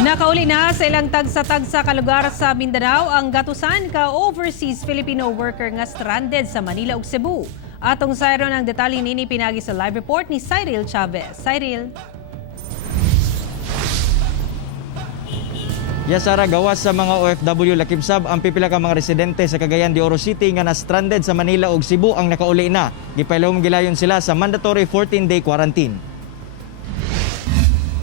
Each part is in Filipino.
Nakauli na sa ilang tagsa-tagsa ka lugar sa Mindanao ang gatusan ka overseas Filipino worker nga stranded sa Manila ug Cebu. Atong sayro ng detalye nini pinagi sa live report ni Cyril Chavez. Cyril. Sara, gawas sa mga OFW lakibsab ang pipila ka mga residente sa Cagayan de Oro City nga na-stranded sa Manila ug Cebu ang nakauli na. Gipailawom gilayon sila sa mandatory 14-day quarantine.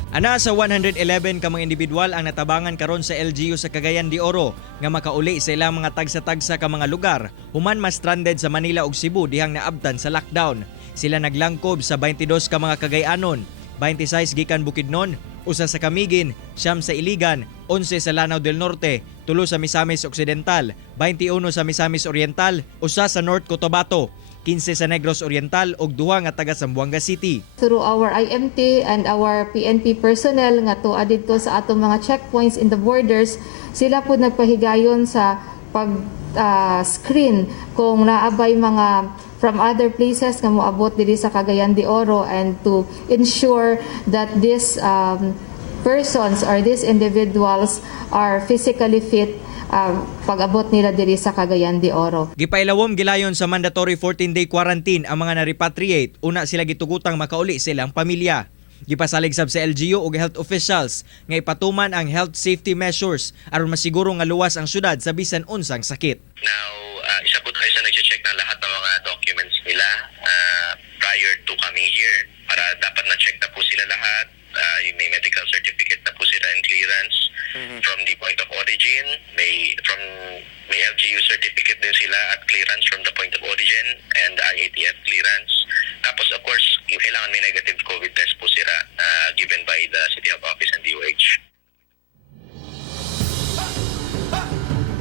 Ana sa 111 ka mga individual ang natabangan karon sa LGU sa Cagayan de Oro nga makauli sa ilang mga tagsa-tagsa ka mga lugar human ma-stranded sa Manila ug Cebu dihang naabtan sa lockdown. Sila naglangkob sa 22 ka mga Cagayanon, 26 gikan Bukidnon, usa sa Camiguin, 9 sa Iligan, 11 sa Lanao del Norte, 3 sa Misamis Occidental, 21 sa Misamis Oriental, usa sa North Cotabato, 15 sa Negros Oriental ug 2 nga taga Zamboanga City. Through our IMT and our PNP personnel nga tuwa dito sa atong mga checkpoints in the borders, sila po nagpahigayon sa pag-screen kung naabay mga from other places nga moabot diri sa Cagayan de Oro and to ensure that these persons or these individuals are physically fit pag-abot nila diri sa Cagayan de Oro. Gipailawom gilayon sa mandatory 14-day quarantine ang mga na-repatriate. Una sila gitugutang makauli silang pamilya. Gipasalig sab sa LGU ug health officials nga ipatuman ang health safety measures aron masiguro nga luwas ang syudad sa bisan unsang sakit. Now, isa po tayo sa nag-check ng lahat ng mga documents nila prior to coming here para dapat na-check na po sila lahat. May medical certificate na po sila and clearance from the point of origin. May LGU certificate din sila at clearance from the point of origin and IATF clearance. Tapos of course, yung kailangan may negative COVID test po sila given by the City Health Office and DOH.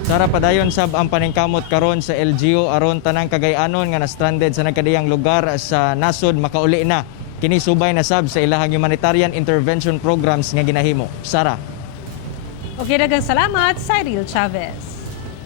Sara, padayon sab ang paningkamot karon sa LGU aron tanang Cagayanon nga na-stranded sa nagkadiyang lugar sa nasod makauli na. Kini subay na sab sa ilahang humanitarian intervention programs nga ginahimo. Sara. Okay, daghang salamat, Cyril Chavez.